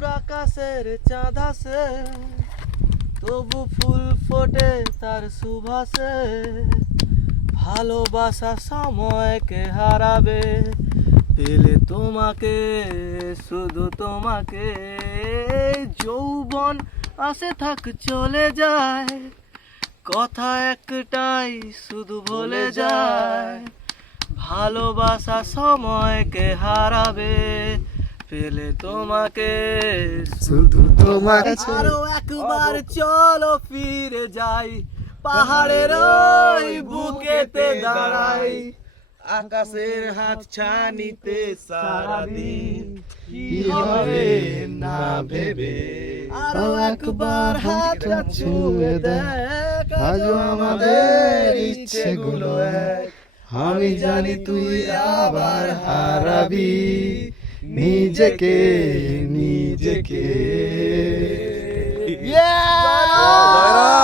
দূর আকাশের চাঁদ আসে, তবু ফুল ফোটে তার সুবাসে। ভালোবাসা সময়কে হারাবে, পেলে তোমাকে, শুধু তোমাকে। যৌবন আসে থাক চলে যায়, কথা একটাই শুধু বলে যায়। ভালোবাসা সময়কে হারাবে, পেলে তোমাকে, শুধু তোমাকে। আরো একবার চলো ফিরে যাই, পাহাড়ের ওই বুকেতে দাঁড়াই। আকাশের হাত ছানিতে সারাদিন কি হবে না ভেবে। আরো একবার হাতটা ছুঁয়ে দেখ, আজও আমাদের ইচ্ছেগুলো এক। আমি জানি তুই আবার হারাবি নিজেকে নিজেকে।